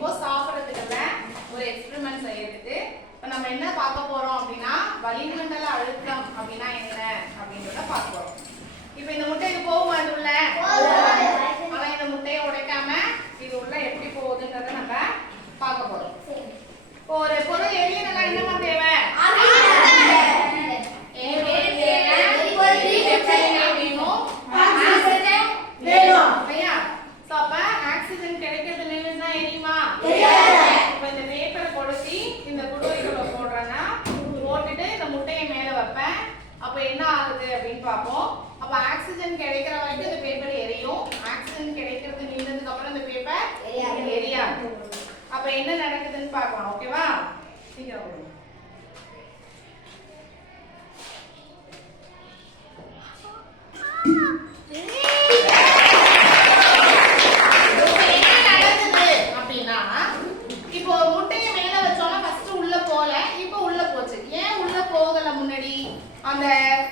இப்போ சாப்பிட்றதுக்குள்ள ஒரு எக்ஸ்பெரிமெண்ட் செய்யறதுக்கு இப்போ நம்ம என்ன பார்க்க போறோம் அப்படின்னா வளிமண்டல அழுத்தம் அப்படின்னா என்ன அப்படின்றத பார்க்க போறோம். இப்போ இந்த முட்டை இது போகுமா இது உள்ள? ஆனா இந்த முட்டையை உடைக்காம இது உள்ள எப்படி போகுதுன்றத நம்ம பார்க்க போறோம். இப்போ ஒரு பொருள் எரியணும்னா என்னமா தேவை? என்ன ஆகுது அப்படின்னு பார்ப்போம். அப்ப ஆக்சிஜன் கிடைக்கிற வரைக்கும் இந்த பேப்பர் எரியும். ஆக்சிஜன் கிடைக்கிறது நின்றதுக்கு அப்புறம் இந்த பேப்பர் எரியாது. அப்ப என்ன நடக்குதுன்னு பார்க்கலாம். ஓகேவா? சீக்கிரம் அப்படின்னா இப்போ முட்டையை மேல வச்சோம்னா ஃபர்ஸ்ட் உள்ள போல, இப்போ உள்ள போச்சு. ஏன் உள்ள போகல? முன்னாடி அந்த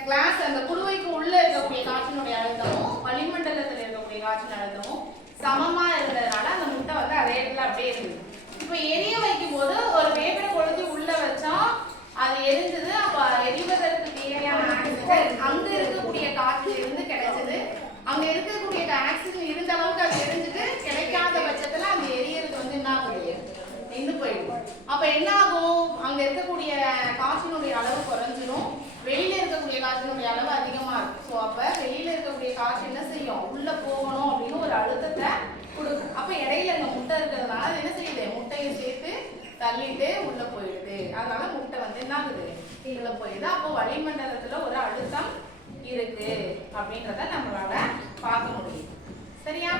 கிளாஸ் அந்த குடுவைக்கு உள்ள இருக்கக்கூடிய காற்றினுடைய அழுத்தமும் வளிமண்டலத்தில் இருக்கக்கூடிய காற்றின் அழுத்தமும் சமமா இருந்ததுனால அந்த முட்டை வந்து அதே இடத்துல அப்படியே இருந்தது. இப்போ எரிய வைக்கும் போது ஒரு பேப்பரை கொளுத்தி உள்ள வச்சா அது எரிஞ்சது. அப்ப எரிவதற்கு தேவையான ஆக்சிஜன் அங்க இருக்கக்கூடிய காற்றில் இருந்து கிடைச்சது. அங்க இருக்கக்கூடிய ஆக்சிஜன் இருந்த அளவுக்கு அது எரிஞ்சது. கிடைக்காத பட்சத்துல அந்த எரியறது வந்து என்ன ஆகுது? நின்று போயிடும். அப்ப என்ன ஆகும்? அங்க இருக்கக்கூடிய காற்றினுடைய அளவு குறைஞ்சிரும். வெளியில இருக்கக்கூடிய காற்றினுடைய அளவு அதிகமா இருக்கும். ஸோ அப்ப வெளியில இருக்கக்கூடிய காற்று என்ன செய்யும்? உள்ள போகணும் அப்படின்னு ஒரு அழுத்தத்தை கொடுக்கும். அப்ப இடையில இந்த முட்டை இருக்கிறதுனால அது என்ன செய்யுது? முட்டையை சேர்த்து தள்ளிட்டு உள்ள போயிடுது. அதனால முட்டை வந்து என்ன ஆகுது? உள்ள போயிடுது. அப்போ வளிமண்டலத்துல ஒரு அழுத்தம் இருக்கு அப்படின்றத நம்மளால பார்க்க முடியும். சரியா?